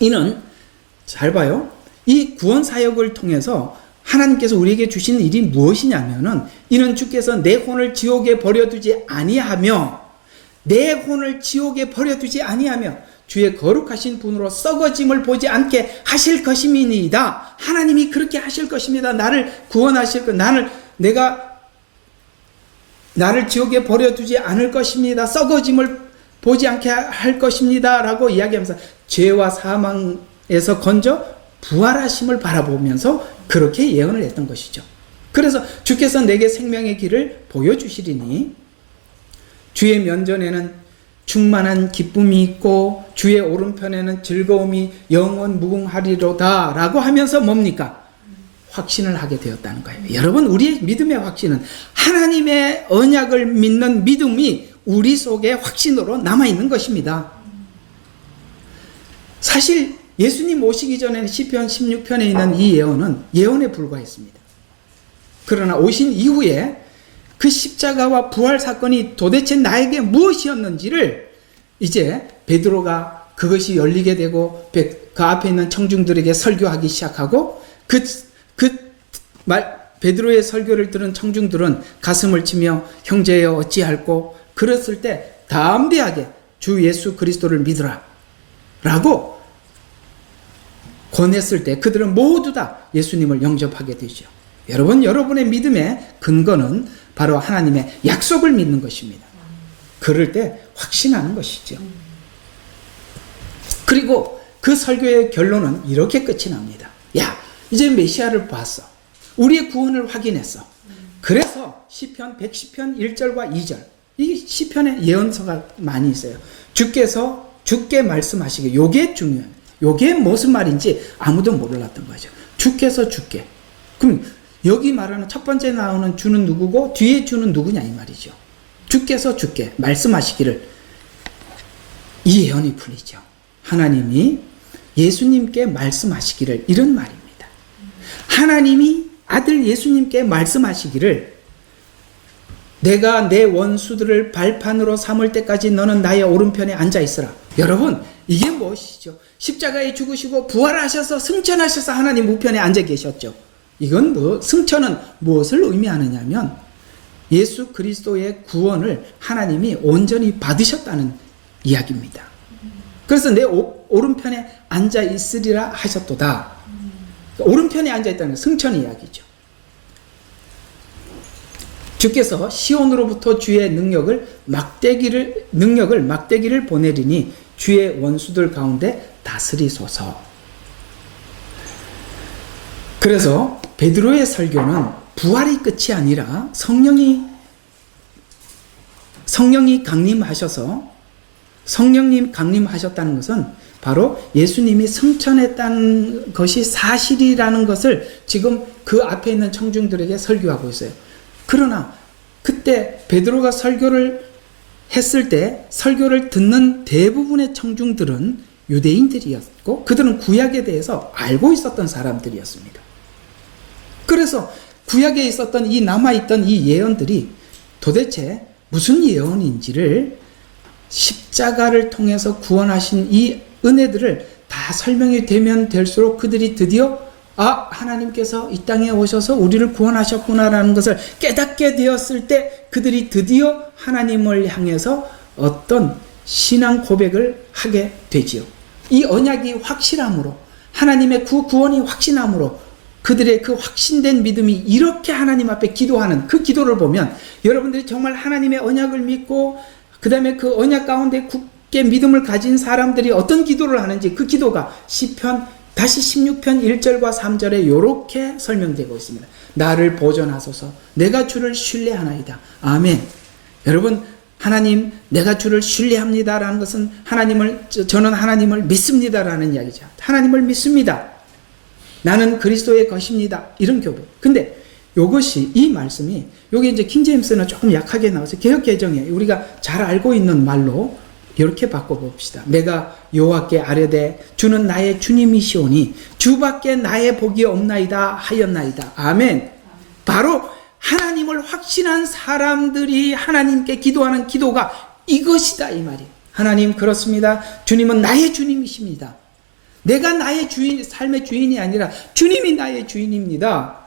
이는 잘 봐요. 이 구원 사역을 통해서 하나님께서 우리에게 주신 일이 무엇이냐면은, 이는 주께서 내 혼을 지옥에 버려두지 아니하며 주의 거룩하신 분으로 썩어짐을 보지 않게 하실 것임이니이다. 하나님이 그렇게 하실 것입니다. 나를 구원하실 것, 나를 지옥에 버려두지 않을 것입니다. 썩어짐을 보지 않게 할 것입니다 라고 이야기하면서 죄와 사망에서 건져 부활하심을 바라보면서 그렇게 예언을 했던 것이죠. 그래서 주께서 내게 생명의 길을 보여주시리니 주의 면전에는 충만한 기쁨이 있고 주의 오른편에는 즐거움이 영원 무궁하리로다 라고 하면서 뭡니까? 확신을 하게 되었다는 거예요. 여러분, 우리의 믿음의 확신은 하나님의 언약을 믿는 믿음이 우리 속에 확신으로 남아있는 것입니다. 사실 예수님 오시기 전에는 시편 16편에 있는 이 예언은 예언에 불과했습니다. 그러나 오신 이후에 그 십자가와 부활 사건이 도대체 나에게 무엇이었는지를 이제 베드로가 그것이 열리게 되고 그 앞에 있는 청중들에게 설교하기 시작하고, 베드로의 설교를 들은 청중들은 가슴을 치며 형제여 어찌할꼬, 그랬을 때 담대하게 주 예수 그리스도를 믿으라 라고 권했을 때 그들은 모두 다 예수님을 영접하게 되죠. 여러분, 여러분의 믿음의 근거는 바로 하나님의 약속을 믿는 것입니다. 그럴 때 확신하는 것이죠. 그리고 그 설교의 결론은 이렇게 끝이 납니다. 야, 이제 메시아를 봤어. 우리의 구원을 확인했어. 그래서 시편 110편 1절과 2절, 이 시편에 예언서가 많이 있어요. 주께 말씀하시기, 요게 중요해요. 요게 무슨 말인지 아무도 몰랐던 거죠. 주께서 주께. 그럼 여기 말하는 첫 번째 나오는 주는 누구고 뒤에 주는 누구냐 이 말이죠. 주께서 주께 말씀하시기를, 이 예언이 풀리죠. 하나님이 예수님께 말씀하시기를, 이런 말입니다. 하나님이 아들 예수님께 말씀하시기를, 내가 내 원수들을 발판으로 삼을 때까지 너는 나의 오른편에 앉아 있으라. 여러분, 이게 무엇이죠? 십자가에 죽으시고 부활하셔서 승천하셔서 하나님 우편에 앉아 계셨죠. 이건 승천은 무엇을 의미하느냐면 예수 그리스도의 구원을 하나님이 온전히 받으셨다는 이야기입니다. 그래서 내 오른편에 앉아 있으리라 하셨도다. 오른편에 앉아 있다는 건 승천 이야기죠. 주께서 시온으로부터 주의 능력을 막대기를 보내리니 주의 원수들 가운데 다스리소서. 그래서 베드로의 설교는 부활이 끝이 아니라 성령이 강림하셨다는 것은 바로 예수님이 승천했다는 것이 사실이라는 것을 지금 그 앞에 있는 청중들에게 설교하고 있어요. 그러나 그때 베드로가 설교를 했을 때 설교를 듣는 대부분의 청중들은 유대인들이었고 그들은 구약에 대해서 알고 있었던 사람들이었습니다. 그래서 구약에 있었던 이 남아있던 이 예언들이 도대체 무슨 예언인지를 십자가를 통해서 구원하신 이 은혜들을 다 설명이 되면 될수록 그들이 드디어 하나님께서 이 땅에 오셔서 우리를 구원하셨구나라는 것을 깨닫게 되었을 때 그들이 드디어 하나님을 향해서 어떤 신앙 고백을 하게 되지요. 이 언약이 확실함으로 하나님의 구원이 확신함으로 그들의 그 확신된 믿음이 이렇게 하나님 앞에 기도하는 그 기도를 보면 여러분들이 정말 하나님의 언약을 믿고 그 다음에 그 언약 가운데 굳게 믿음을 가진 사람들이 어떤 기도를 하는지 그 기도가 시편 다시 16편 1절과 3절에 이렇게 설명되고 있습니다. 나를 보존하소서 내가 주를 신뢰하나이다. 아멘. 여러분 하나님 내가 주를 신뢰합니다라는 것은 저는 하나님을 믿습니다라는 이야기죠. 하나님을 믿습니다. 나는 그리스도의 것입니다. 이런 교배. 근데 이것이 이 말씀이 여기 이제 킹제임스는 조금 약하게 나와서 개역개정에 우리가 잘 알고 있는 말로 이렇게 바꿔봅시다. 내가 여호와께 아뢰되 주는 나의 주님이시오니 주밖에 나의 복이 없나이다 하였나이다. 아멘. 바로 하나님을 확신한 사람들이 하나님께 기도하는 기도가 이것이다 이 말이에요. 하나님 그렇습니다. 주님은 나의 주님이십니다. 내가 나의 삶의 주인이 아니라 주님이 나의 주인입니다.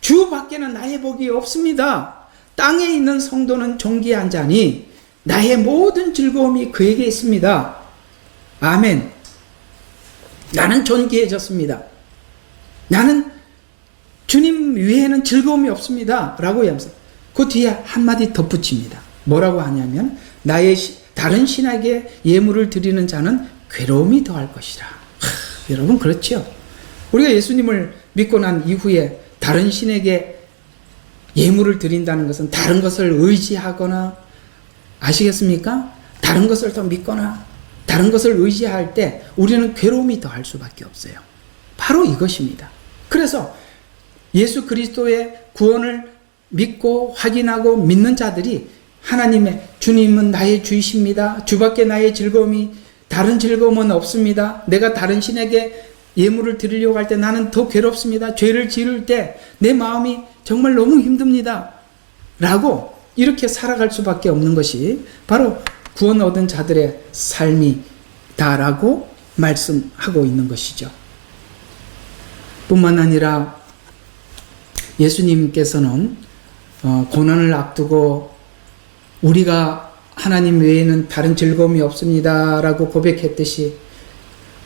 주밖에는 나의 복이 없습니다. 땅에 있는 성도는 종기한 자니 나의 모든 즐거움이 그에게 있습니다. 아멘. 나는 존귀해졌습니다. 나는 주님 외에는 즐거움이 없습니다. 라고 하면서 그 뒤에 한마디 덧붙입니다. 뭐라고 하냐면 나의 다른 신에게 예물을 드리는 자는 괴로움이 더할 것이라. 여러분 그렇죠? 우리가 예수님을 믿고 난 이후에 다른 신에게 예물을 드린다는 것은 다른 것을 의지하거나 아시겠습니까? 다른 것을 더 믿거나 다른 것을 의지할 때 우리는 괴로움이 더할 수밖에 없어요. 바로 이것입니다. 그래서 예수 그리스도의 구원을 믿고 확인하고 믿는 자들이 하나님의 주님은 나의 주이십니다. 주밖에 나의 즐거움이 다른 즐거움은 없습니다. 내가 다른 신에게 예물을 드리려고 할 때 나는 더 괴롭습니다. 죄를 지을 때 내 마음이 정말 너무 힘듭니다. 라고 이렇게 살아갈 수밖에 없는 것이 바로 구원 얻은 자들의 삶이다라고 말씀하고 있는 것이죠. 뿐만 아니라 예수님께서는 고난을 앞두고 우리가 하나님 외에는 다른 즐거움이 없습니다 라고 고백했듯이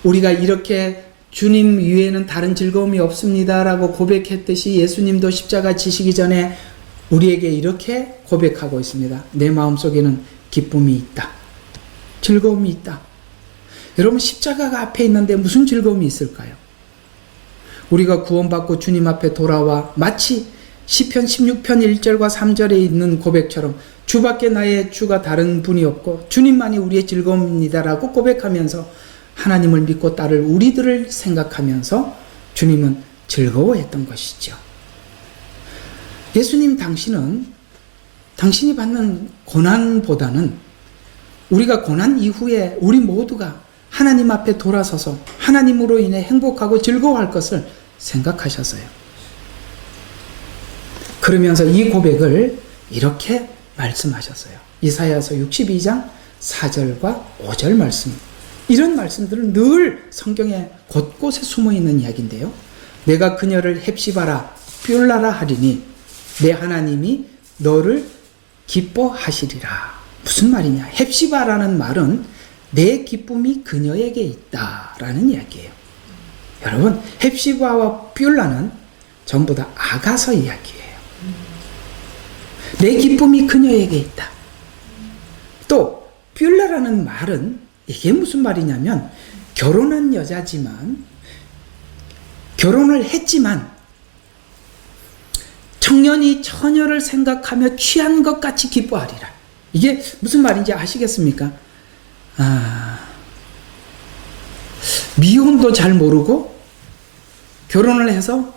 우리가 이렇게 주님 위에는 다른 즐거움이 없습니다 라고 고백했듯이 예수님도 십자가 지시기 전에 우리에게 이렇게 고백하고 있습니다. 내 마음속에는 기쁨이 있다. 즐거움이 있다. 여러분 십자가가 앞에 있는데 무슨 즐거움이 있을까요? 우리가 구원받고 주님 앞에 돌아와 마치 시편 16편 1절과 3절에 있는 고백처럼 주밖에 나의 주가 다른 분이 없고 주님만이 우리의 즐거움입니다 라고 고백하면서 하나님을 믿고 따를 우리들을 생각하면서 주님은 즐거워했던 것이죠. 예수님 당신이 받는 고난보다는 우리가 고난 이후에 우리 모두가 하나님 앞에 돌아서서 하나님으로 인해 행복하고 즐거워할 것을 생각하셨어요. 그러면서 이 고백을 이렇게 말씀하셨어요. 이사야서 62장 4절과 5절 말씀. 이런 말씀들은 늘 성경에 곳곳에 숨어있는 이야기인데요. 내가 그녀를 헵시바라 뷸라라 하리니 내 하나님이 너를 기뻐하시리라. 무슨 말이냐? 헵시바라는 말은 내 기쁨이 그녀에게 있다라는 이야기예요. 여러분, 헵시바와 뷸라는 전부 다 아가서 이야기예요. 내 기쁨이 그녀에게 있다. 또 뷸라라는 말은 이게 무슨 말이냐면, 결혼한 여자지만, 결혼을 했지만 청년이 처녀를 생각하며 취한 것 같이 기뻐하리라. 이게 무슨 말인지 아시겠습니까? 미혼도 잘 모르고 결혼을 해서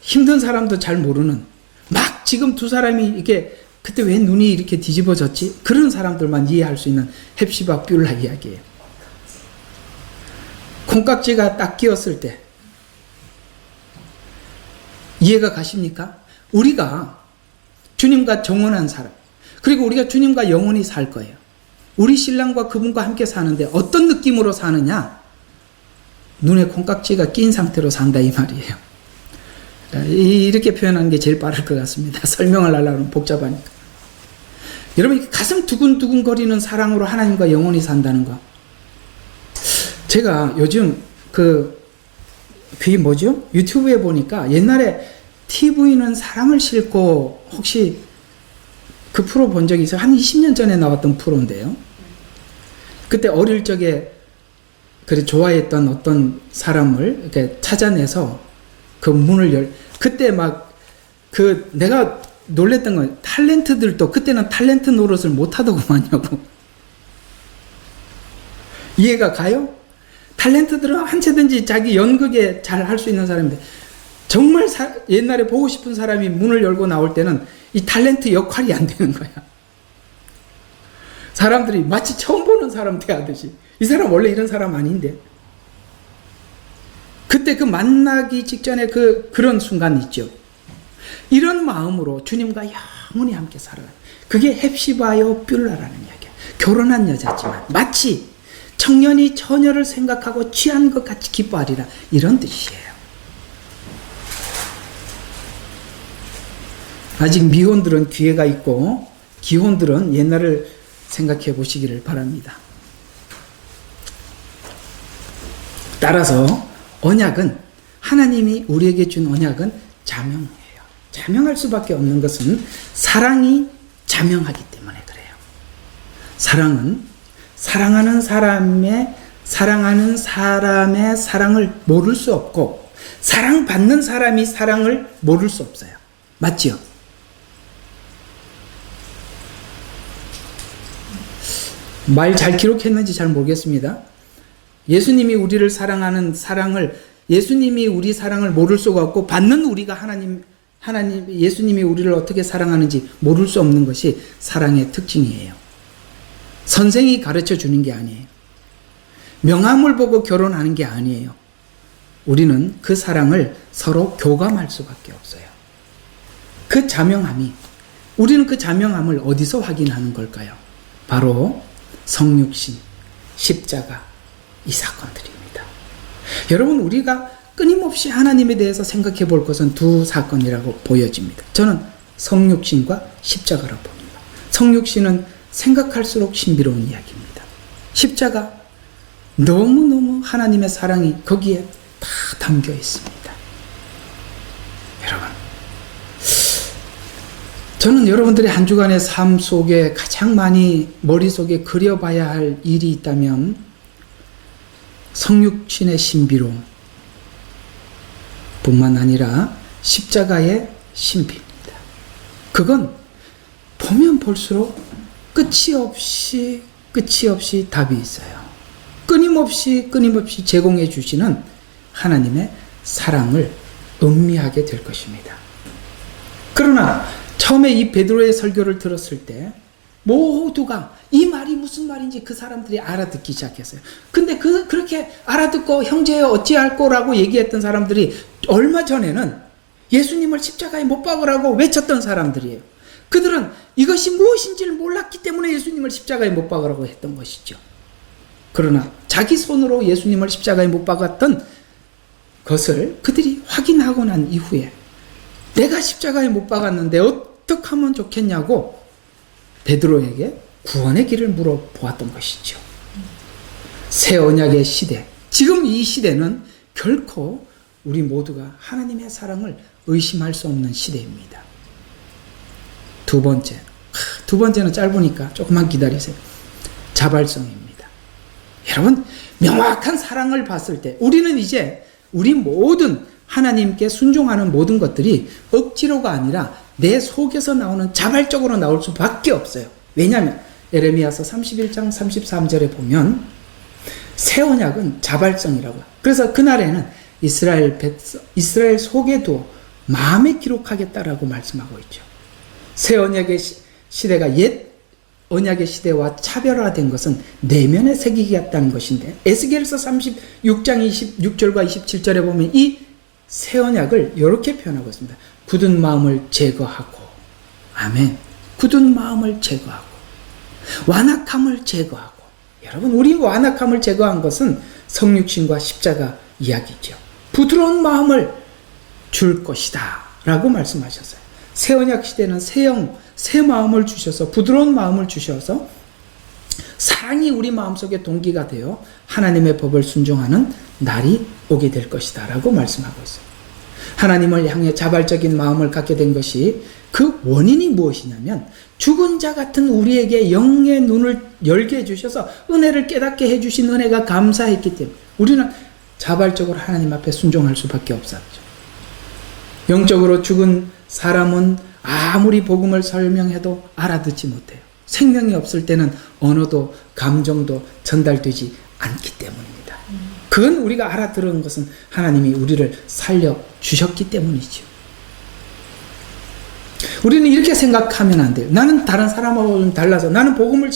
힘든 사람도 잘 모르는, 막 지금 두 사람이 이렇게 그때 왜 눈이 이렇게 뒤집어졌지? 그런 사람들만 이해할 수 있는 헵시바 뷸라 이야기예요. 콩깍지가 딱 끼었을 때 이해가 가십니까? 우리가 주님과 정혼한 사람, 그리고 우리가 주님과 영원히 살 거예요. 우리 신랑과 그분과 함께 사는데 어떤 느낌으로 사느냐? 눈에 콩깍지가 낀 상태로 산다 이 말이에요. 이렇게 표현하는 게 제일 빠를 것 같습니다. 설명을 하려면 복잡하니까. 여러분, 가슴 두근두근 거리는 사랑으로 하나님과 영원히 산다는 거. 제가 요즘 그게 뭐죠? 유튜브에 보니까 옛날에 TV는 사랑을 싣고, 혹시 그 프로 본 적이 있어요? 한 20년 전에 나왔던 프로인데요. 그때 어릴 적에 그래 좋아했던 어떤 사람을 이렇게 찾아내서 그 문을 그때 막 내가 놀랬던 건, 탤런트들도 그때는 탤런트 노릇을 못 하더구만요. 이해가 가요? 탤런트들은 한채든지 자기 연극에 잘 할 수 있는 사람인데, 정말 옛날에 보고 싶은 사람이 문을 열고 나올 때는 이 탤런트 역할이 안 되는 거야. 사람들이 마치 처음 보는 사람 대하듯이, 이 사람 원래 이런 사람 아닌데. 그때 그 만나기 직전에 그런 순간 있죠. 이런 마음으로 주님과 영원히 함께 살아가는, 그게 헵시바요 뷸라라는 이야기야. 결혼한 여자지만 마치 청년이 처녀를 생각하고 취한 것 같이 기뻐하리라, 이런 뜻이에요. 아직 미혼들은 기회가 있고, 기혼들은 옛날을 생각해 보시기를 바랍니다. 따라서 언약은, 하나님이 우리에게 준 언약은 자명해요. 자명할 수밖에 없는 것은 사랑이 자명하기 때문에 그래요. 사랑은 사랑하는 사람의 사랑을 모를 수 없고, 사랑받는 사람이 사랑을 모를 수 없어요. 맞지요? 말 잘 기록했는지 잘 모르겠습니다. 예수님이 우리를 사랑하는 사랑을, 예수님이 우리 사랑을 모를 수가 없고, 받는 우리가 예수님이 우리를 어떻게 사랑하는지 모를 수 없는 것이 사랑의 특징이에요. 선생이 가르쳐 주는 게 아니에요. 명함을 보고 결혼하는 게 아니에요. 우리는 그 사랑을 서로 교감할 수밖에 없어요. 그 자명함이, 우리는 그 자명함을 어디서 확인하는 걸까요? 바로 성육신, 십자가, 이 사건들입니다. 여러분, 우리가 끊임없이 하나님에 대해서 생각해 볼 것은 두 사건이라고 보여집니다. 저는 성육신과 십자가라고 봅니다. 성육신은 생각할수록 신비로운 이야기입니다. 십자가, 너무너무 하나님의 사랑이 거기에 다 담겨 있습니다. 여러분, 저는 여러분들의 한 주간의 삶 속에 가장 많이 머릿속에 그려봐야 할 일이 있다면 성육신의 신비로움 뿐만 아니라 십자가의 신비입니다. 그건 보면 볼수록 끝이 없이 답이 있어요. 끊임없이 제공해 주시는 하나님의 사랑을 음미하게 될 것입니다. 그러나 처음에 이 베드로의 설교를 들었을 때 모두가 이 말이 무슨 말인지 그 사람들이 알아듣기 시작했어요. 근데 그렇게 알아듣고 형제여 어찌할꼬라고 얘기했던 사람들이 얼마 전에는 예수님을 십자가에 못 박으라고 외쳤던 사람들이에요. 그들은 이것이 무엇인지를 몰랐기 때문에 예수님을 십자가에 못 박으라고 했던 것이죠. 그러나 자기 손으로 예수님을 십자가에 못 박았던 것을 그들이 확인하고 난 이후에 내가 십자가에 못 박았는데 어떻게 하면 좋겠냐고 베드로에게 구원의 길을 물어보았던 것이죠. 새 언약의 시대, 지금 이 시대는 결코 우리 모두가 하나님의 사랑을 의심할 수 없는 시대입니다. 두 번째는 짧으니까 조금만 기다리세요. 자발성입니다. 여러분, 명확한 사랑을 봤을 때 우리는 이제 우리 모든 하나님께 순종하는 모든 것들이 억지로가 아니라 내 속에서 나오는 자발적으로 나올 수밖에 없어요. 왜냐하면 에레미야서 31장 33절에 보면 새 언약은 자발성이라고. 그래서 그날에는 이스라엘 속에 두어 마음에 기록하겠다라고 말씀하고 있죠. 새 언약의 시대가 옛 언약의 시대와 차별화된 것은 내면에 새기겠다는 것인데, 에스겔서 36장 26절과 27절에 보면 이 새 언약을 이렇게 표현하고 있습니다. 굳은 마음을 제거하고, 아멘. 굳은 마음을 제거하고, 완악함을 제거하고. 여러분, 우리 완악함을 제거한 것은 성육신과 십자가 이야기죠. 부드러운 마음을 줄 것이다 라고 말씀하셨어요. 새 언약 시대는 새 마음을 주셔서, 부드러운 마음을 주셔서 사랑이 우리 마음속에 동기가 되어 하나님의 법을 순종하는 날이 오게 될 것이다 라고 말씀하고 있어요. 하나님을 향해 자발적인 마음을 갖게 된 것이, 그 원인이 무엇이냐면 죽은 자 같은 우리에게 영의 눈을 열게 해주셔서 은혜를 깨닫게 해주신 은혜가 감사했기 때문에 우리는 자발적으로 하나님 앞에 순종할 수밖에 없었죠. 영적으로 죽은 사람은 아무리 복음을 설명해도 알아듣지 못해요. 생명이 없을 때는 언어도 감정도 전달되지 않기 때문입니다. 그건 우리가 알아들은 것은 하나님이 우리를 살려주셨기 때문이죠. 우리는 이렇게 생각하면 안 돼요. 나는 다른 사람하고는 달라서, 나는 복음을,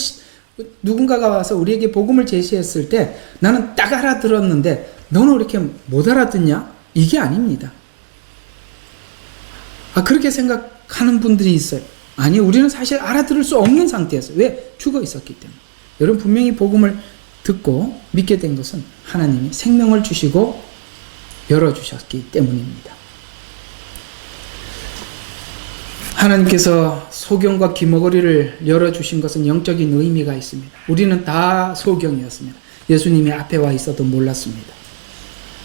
누군가가 와서 우리에게 복음을 제시했을 때 나는 딱 알아들었는데 너는 왜 이렇게 못 알아듣냐? 이게 아닙니다. 그렇게 생각하는 분들이 있어요. 아니, 우리는 사실 알아들을 수 없는 상태였어요. 왜? 죽어 있었기 때문에. 여러분, 분명히 복음을 듣고 믿게 된 것은 하나님이 생명을 주시고 열어주셨기 때문입니다. 하나님께서 소경과 귀머거리를 열어주신 것은 영적인 의미가 있습니다. 우리는 다 소경이었습니다. 예수님이 앞에 와 있어도 몰랐습니다.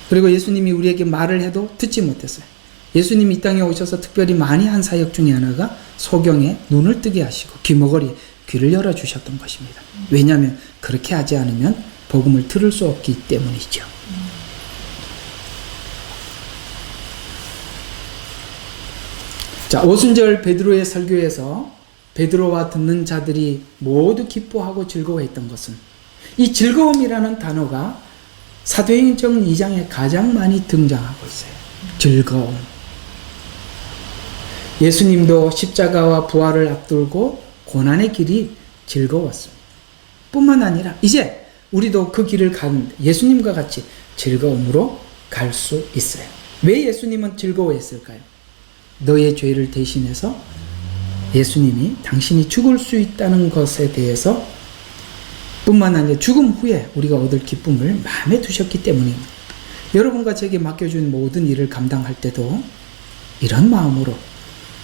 그리고 예수님이 우리에게 말을 해도 듣지 못했어요. 예수님이 이 땅에 오셔서 특별히 많이 한 사역 중에 하나가 소경의 눈을 뜨게 하시고 귀머거리에 귀를 열어주셨던 것입니다. 왜냐하면 그렇게 하지 않으면 복음을 들을 수 없기 때문이죠. 자, 오순절 베드로의 설교에서 베드로와 듣는 자들이 모두 기뻐하고 즐거워했던 것은, 이 즐거움이라는 단어가 사도행전 2장에 가장 많이 등장하고 있어요. 즐거움. 예수님도 십자가와 부활을 앞두고 고난의 길이 즐거웠습니다. 뿐만 아니라 이제 우리도 그 길을 가는데 예수님과 같이 즐거움으로 갈 수 있어요. 왜 예수님은 즐거워했을까요? 너의 죄를 대신해서 예수님이, 당신이 죽을 수 있다는 것에 대해서 뿐만 아니라 죽음 후에 우리가 얻을 기쁨을 마음에 두셨기 때문입니다. 여러분과 제게 맡겨준 모든 일을 감당할 때도 이런 마음으로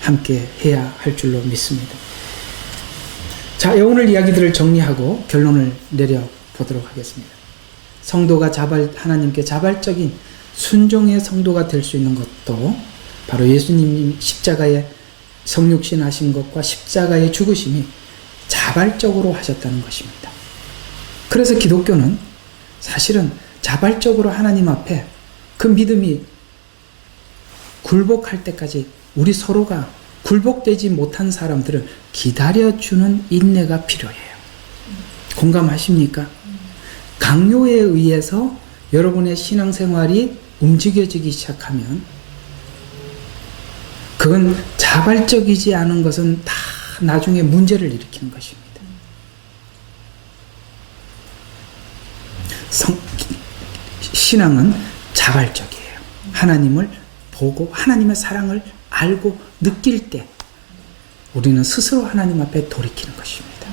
함께 해야 할 줄로 믿습니다. 자, 오늘 이야기들을 정리하고 결론을 내려보도록 하겠습니다. 성도가 하나님께 자발적인 순종의 성도가 될 수 있는 것도 바로 예수님이 십자가에 성육신 하신 것과 십자가의 죽으심이 자발적으로 하셨다는 것입니다. 그래서 기독교는 사실은 자발적으로 하나님 앞에 그 믿음이 굴복할 때까지 우리 서로가 굴복되지 못한 사람들을 기다려주는 인내가 필요해요. 공감하십니까? 강요에 의해서 여러분의 신앙생활이 움직여지기 시작하면 그건 자발적이지 않은 것은 다 나중에 문제를 일으키는 것입니다. 신앙은 자발적이에요. 하나님을 보고 하나님의 사랑을 알고 느낄 때 우리는 스스로 하나님 앞에 돌이키는 것입니다.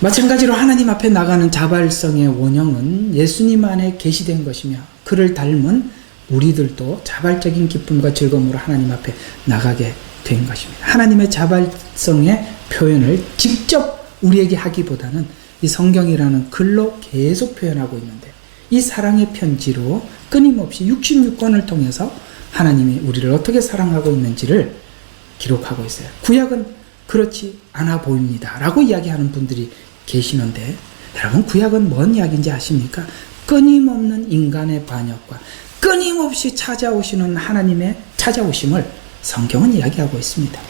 마찬가지로 하나님 앞에 나가는 자발성의 원형은 예수님 안에 계시된 것이며, 그를 닮은 우리들도 자발적인 기쁨과 즐거움으로 하나님 앞에 나가게 된 것입니다. 하나님의 자발성의 표현을 직접 우리에게 하기보다는 이 성경이라는 글로 계속 표현하고 있는데, 이 사랑의 편지로 끊임없이 66권을 통해서 하나님이 우리를 어떻게 사랑하고 있는지를 기록하고 있어요. 구약은 그렇지 않아 보입니다 라고 이야기하는 분들이 계시는데, 여러분 구약은 뭔 이야기인지 아십니까? 끊임없는 인간의 반역과 끊임없이 찾아오시는 하나님의 찾아오심을 성경은 이야기하고 있습니다.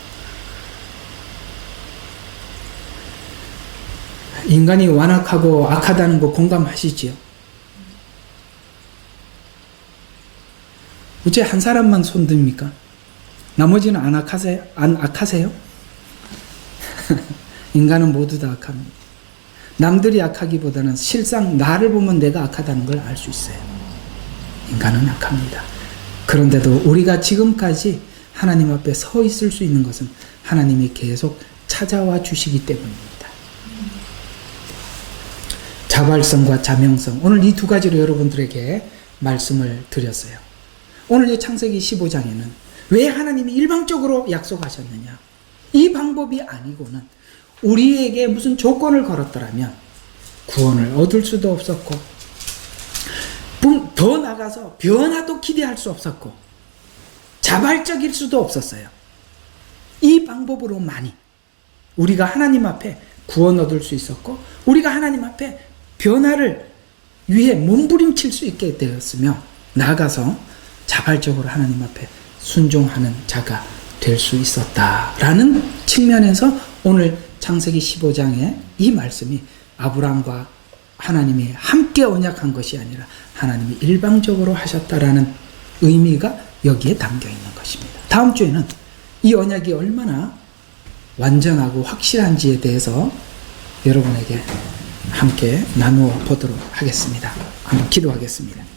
인간이 완악하고 악하다는 거 공감하시지요? 어째 한 사람만 손듭니까? 나머지는 안 악하세요? 인간은 모두 다 악합니다. 남들이 악하기보다는 실상 나를 보면 내가 악하다는 걸 알 수 있어요. 인간은 악합니다. 그런데도 우리가 지금까지 하나님 앞에 서 있을 수 있는 것은 하나님이 계속 찾아와 주시기 때문입니다. 자발성과 자명성, 오늘 이 두 가지로 여러분들에게 말씀을 드렸어요. 오늘 이 창세기 15장에는 왜 하나님이 일방적으로 약속하셨느냐, 이 방법이 아니고는 우리에게 무슨 조건을 걸었더라면 구원을 얻을 수도 없었고, 더 나가서 변화도 기대할 수 없었고, 자발적일 수도 없었어요. 이 방법으로만이 우리가 하나님 앞에 구원 얻을 수 있었고, 우리가 하나님 앞에 변화를 위해 몸부림칠 수 있게 되었으며, 나아가서 자발적으로 하나님 앞에 순종하는 자가 될 수 있었다라는 측면에서 오늘 창세기 15장의 이 말씀이 아브라함과 하나님이 함께 언약한 것이 아니라 하나님이 일방적으로 하셨다라는 의미가 여기에 담겨 있는 것입니다. 다음 주에는 이 언약이 얼마나 완전하고 확실한지에 대해서 여러분에게 함께 나누어 보도록 하겠습니다. 한번 기도하겠습니다.